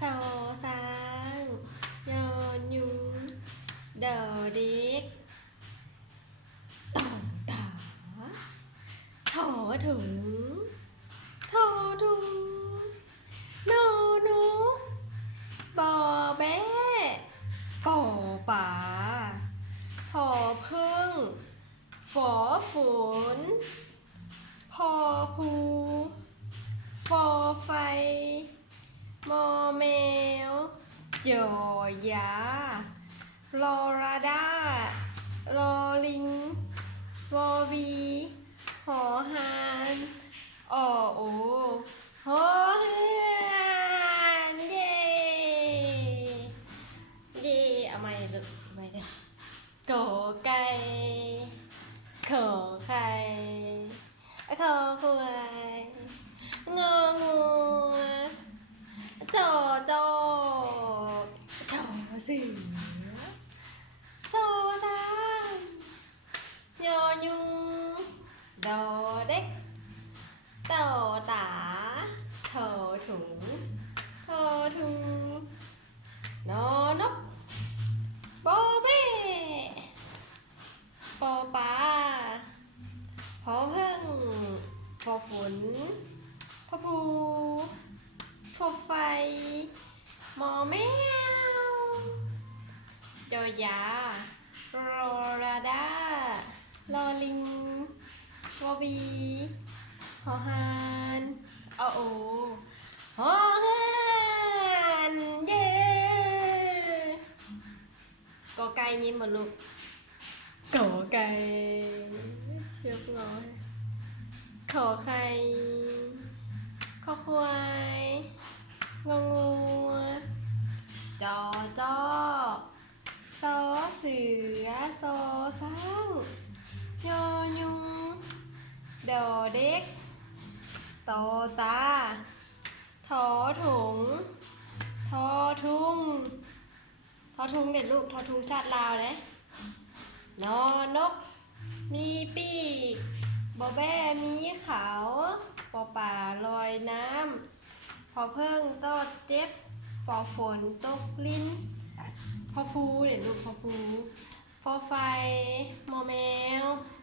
สอสางยอนยุงดอเด็กต่อตาถอถุงทอถุงนอหนูบอแบ๊ปอป่าพอพึ่งฝอฝนพอภูฟอไฟมอแมวจอยารอราดารอลิงวอวีหอหานอโอหอเฮือนเย่เย่เอาใหม่ลูกเอาใหม่เลยกอไก่ขอไข่ขอควายงองูจอจอชอเสือโซซานยอยุงดอเด็กต่อตาถอถุงทอทุงนอนกโบเบ้ปอปลาพอพึ่งพอฝนพอภูพอไฟมอแมวจอยารอราดารอลิงวอบีหอหานอโอหอหานเย่กอไก่ยิ้มหมดลูกกอไก่เชือกน้อยขอไข่ขอควายงองูจอจอซอเสือซอสางยอยุงดอเด็กตอตาถอถุงทอทุงทอทุงเด็ดลูกทอทุงชาติลาวเลยนอนกมีปีกบอแบ้มีเขาปอป่าลอยน้ำพอเพิ่งตอดเจ็บปอฝนตกลิ้นพอภูเด็ดลูกพอภูฟอไฟมอแมว